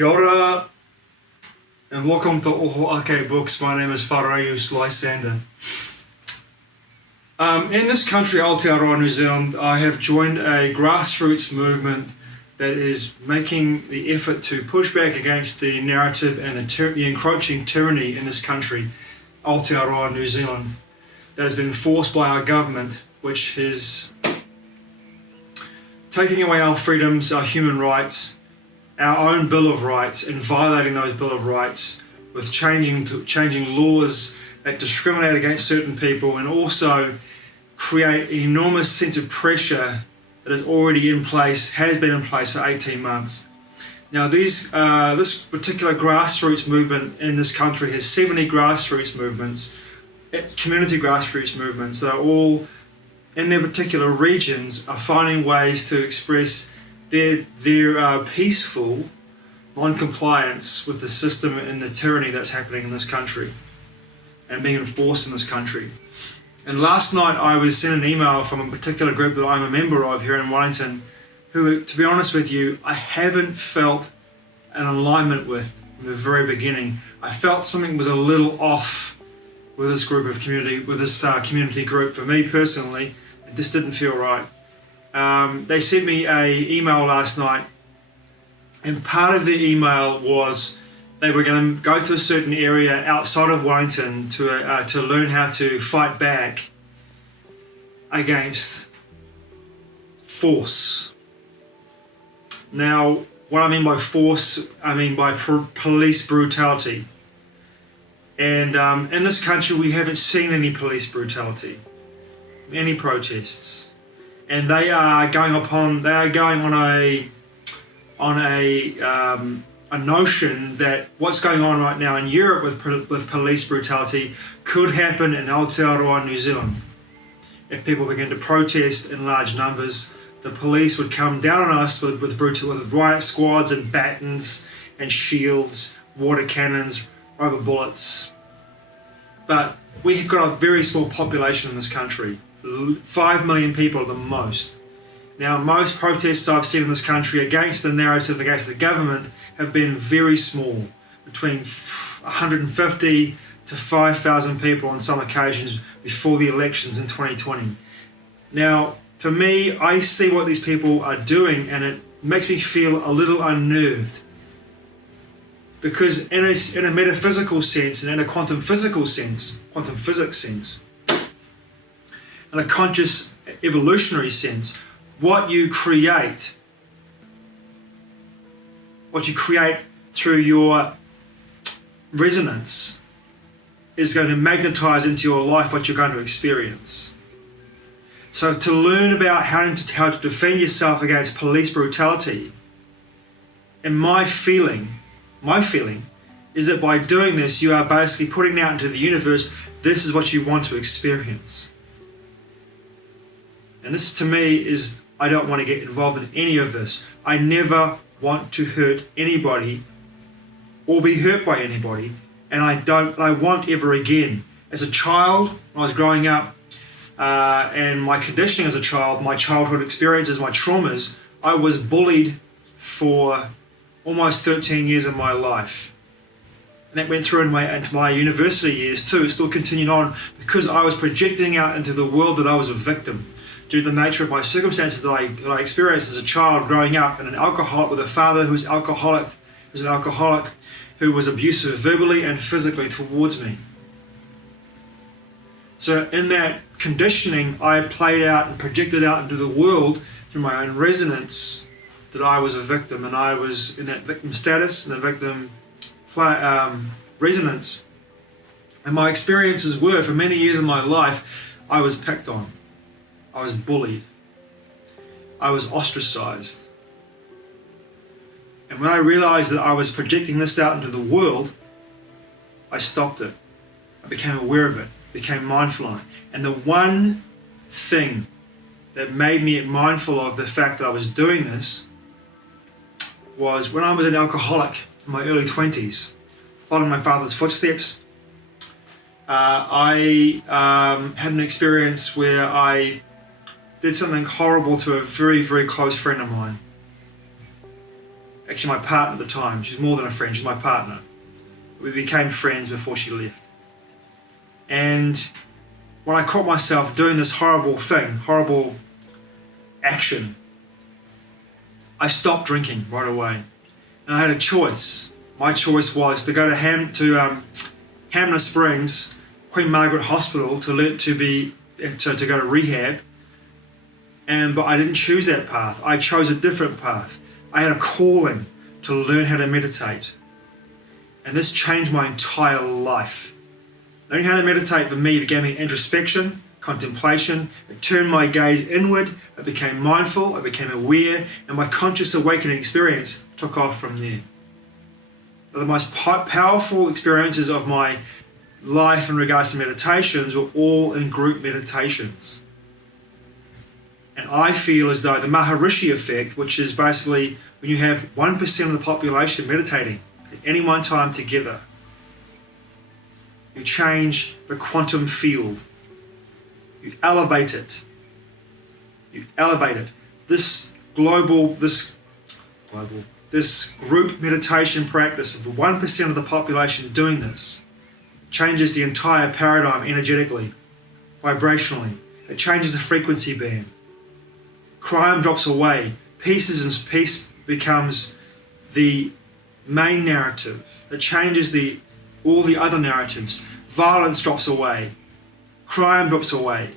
Kia ora, and welcome to Oho Ake Books. My name is Wharaeus Lysander. In this country, Aotearoa, New Zealand, I have joined a grassroots movement that is making the effort to push back against the narrative and the encroaching tyranny in this country, Aotearoa, New Zealand, that has been enforced by our government, which is taking away our freedoms, our human rights, our own Bill of Rights, and violating those Bill of Rights with changing laws that discriminate against certain people and also create an enormous sense of pressure that is already in place, has been in place for 18 months. Now this particular grassroots movement in this country has 70 grassroots movements, community grassroots movements that are all in their particular regions are finding ways to express their peaceful non-compliance with the system and the tyranny that's happening in this country and being enforced in this country. And last night I was sent an email from a particular group that I'm a member of here in Wellington, who, to be honest with you, I haven't felt an alignment with from the very beginning. I felt something was a little off with this group of community group. For me personally, it just didn't feel right. They sent me an email last night, and part of the email was they were going to go to a certain area outside of Wellington to learn how to fight back against force. Now, what I mean by force, I mean by police brutality. And in this country, we haven't seen any police brutality, any protests. And they are going on a notion that what's going on right now in Europe with police brutality could happen in Aotearoa, New Zealand. If people begin to protest in large numbers, the police would come down on us with riot squads and batons and shields, water cannons, rubber bullets. But we've got a very small population in this country. 5 million people at the most. Now, most protests I've seen in this country against the narrative, against the government, have been very small, between 150 to 5,000 people on some occasions before the elections in 2020. Now, for me, I see what these people are doing and it makes me feel a little unnerved. Because in a metaphysical sense and in a quantum physics sense, in a conscious evolutionary sense, what you create through your resonance is going to magnetize into your life what you're going to experience. So to learn about how to defend yourself against police brutality, and my feeling is that by doing this, you are basically putting out into the universe, this is what you want to experience. And this to me is, I don't want to get involved in any of this. I never want to hurt anybody or be hurt by anybody, and I won't ever again. As a child, when I was growing up, and my conditioning as a child, my childhood experiences, my traumas, I was bullied for almost 13 years of my life. And that went through into my university years too. It still continued on because I was projecting out into the world that I was a victim, due to the nature of my circumstances that I experienced as a child growing up, and an alcoholic with a father who was an alcoholic who was abusive verbally and physically towards me. So in that conditioning, I played out and projected out into the world through my own resonance that I was a victim, and I was in that victim status and the victim resonance. And my experiences were, for many years of my life, I was picked on. I was bullied. I was ostracized. And when I realized that I was projecting this out into the world, I stopped it. I became aware of it, became mindful of it. And the one thing that made me mindful of the fact that I was doing this was when I was an alcoholic in my early 20s, following my father's footsteps. I had an experience where I did something horrible to a very, very close friend of mine. actually my partner at the time. She's more than a friend, she's my partner. We became friends before she left. And when I caught myself doing this horrible thing, horrible action, I stopped drinking right away. And I had a choice. My choice was to go to Hamner Springs, Queen Margaret Hospital to go to rehab. But I didn't choose that path. I chose a different path. I had a calling to learn how to meditate. And this changed my entire life. Learning how to meditate for me began me introspection, contemplation. It turned my gaze inward. I became mindful. I became aware. And my conscious awakening experience took off from there. The most powerful experiences of my life in regards to meditations were all in group meditations. And I feel as though the Maharishi effect, which is basically when you have 1% of the population meditating at any one time together, you change the quantum field. You elevate it. You elevate it. This group meditation practice of the 1% of the population doing this changes the entire paradigm energetically, vibrationally. It changes the frequency band. Crime drops away. Peace becomes the main narrative. It changes all the other narratives. Violence drops away. Crime drops away.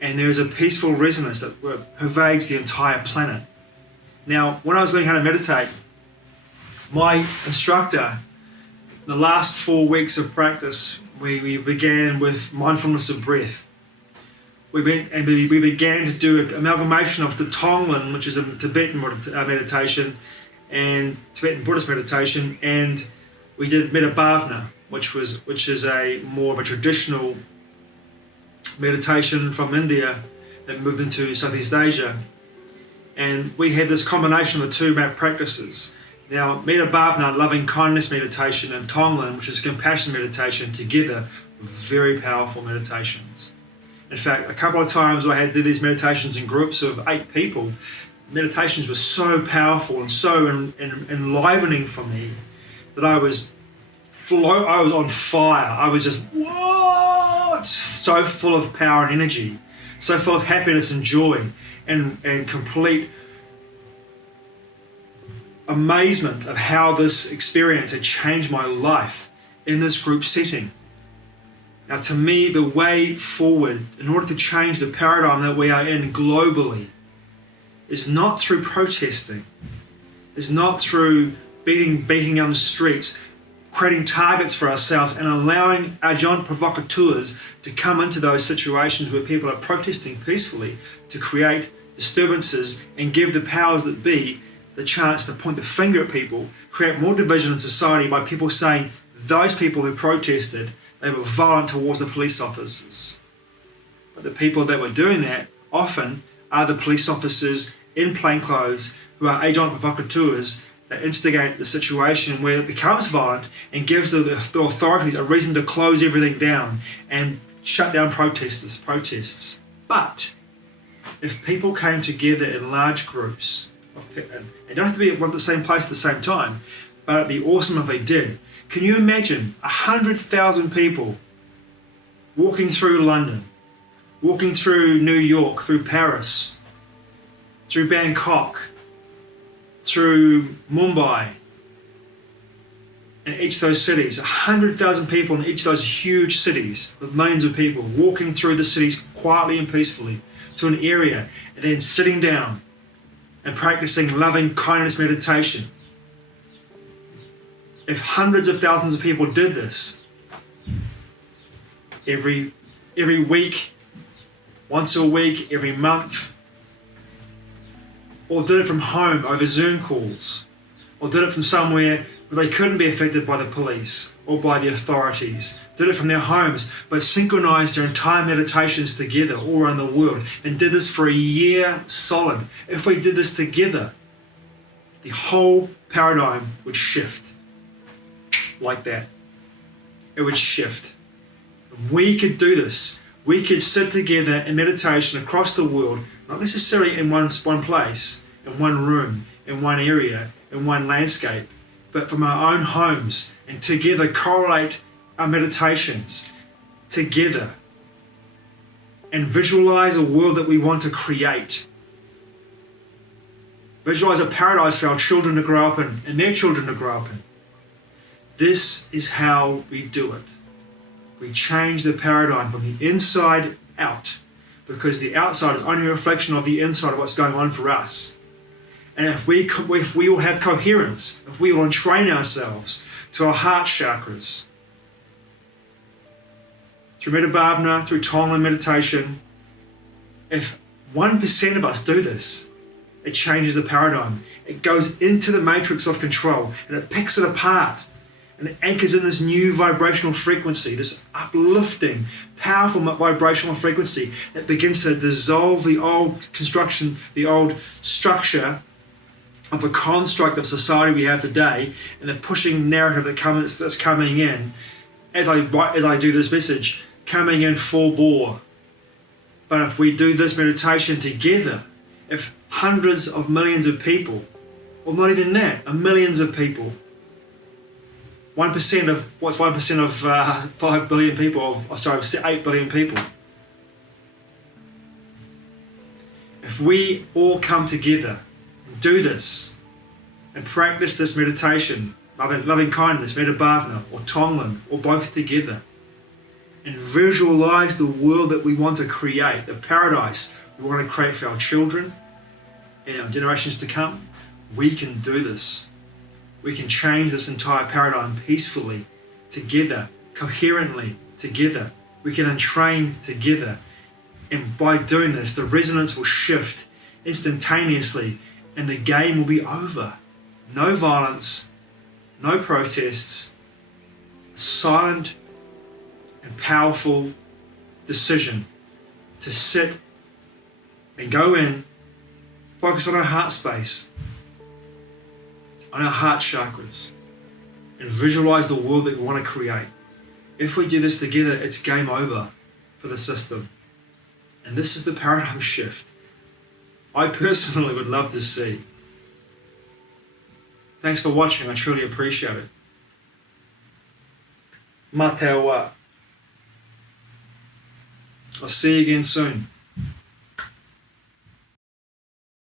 And there is a peaceful resonance that pervades the entire planet. Now, when I was learning how to meditate, my instructor, the last 4 weeks of practice, we began with mindfulness of breath. We began to do an amalgamation of the Tonglen, which is a Tibetan meditation, and Tibetan Buddhist meditation, and we did Metta Bhavana, which is a more of a traditional meditation from India that moved into Southeast Asia. And we had this combination of the two practices. Now, Metta Bhavana, loving kindness meditation, and Tonglen, which is compassion meditation, together were very powerful meditations. In fact, a couple of times I did these meditations in groups of 8 people. Meditations were so powerful and so enlivening for me that I was on fire. I was just, whoa, so full of power and energy, so full of happiness and joy and complete amazement of how this experience had changed my life in this group setting. Now, to me, the way forward in order to change the paradigm that we are in globally is not through protesting, is not through beating on the streets, creating targets for ourselves and allowing agent provocateurs to come into those situations where people are protesting peacefully to create disturbances and give the powers that be the chance to point the finger at people, create more division in society by people saying those people who protested, they were violent towards the police officers. But the people that were doing that often are the police officers in plain clothes who are agent provocateurs that instigate the situation where it becomes violent and gives the authorities a reason to close everything down and shut down protests. But if people came together in large groups, and they don't have to be at the same place at the same time, but it'd be awesome if they did. Can you imagine 100,000 people walking through London, walking through New York, through Paris, through Bangkok, through Mumbai, in each of those cities, 100,000 people in each of those huge cities with millions of people walking through the cities quietly and peacefully to an area and then sitting down and practicing loving kindness meditation. If hundreds of thousands of people did this every week, once a week, every month, or did it from home over Zoom calls, or did it from somewhere where they couldn't be affected by the police or by the authorities, did it from their homes, but synchronized their entire meditations together all around the world and did this for a year solid. If we did this together, the whole paradigm would shift like that. It would shift. We could do this. We could sit together in meditation across the world, not necessarily in one place, in one room, in one area, in one landscape, but from our own homes, and together correlate our meditations together and visualize a world that we want to create. Visualize a paradise for our children to grow up in and their children to grow up in. This is how we do it. We change the paradigm from the inside out, because the outside is only a reflection of the inside of what's going on for us. And if we will have coherence, if we will entrain ourselves to our heart chakras, through Metta Bhavana, through Tonglen meditation, if 1% of us do this, it changes the paradigm. It goes into the matrix of control and it picks it apart and it anchors in this new vibrational frequency, this uplifting, powerful vibrational frequency that begins to dissolve the old construction, the old structure of the construct of society we have today, and the pushing narrative that's coming in as I do this message, coming in full bore. But if we do this meditation together, if hundreds of millions of people, or not even that, millions of people, 1% of, what's 1% of 5 billion people, 8 billion people. If we all come together and do this and practice this meditation, loving kindness, Metta Bhavana, or Tonglen, or both together, and visualize the world that we want to create, the paradise we want to create for our children and our generations to come, we can do this. We can change this entire paradigm peacefully, together, coherently, together. We can entrain together. And by doing this, the resonance will shift instantaneously and the game will be over. No violence, no protests, a silent and powerful decision to sit and go in, focus on our heart space, on our heart chakras, and visualize the world that we want to create. If we do this together, it's game over for the system. And this is the paradigm shift I personally would love to see. Thanks for watching, I truly appreciate it. Mā te awa. I'll see you again soon.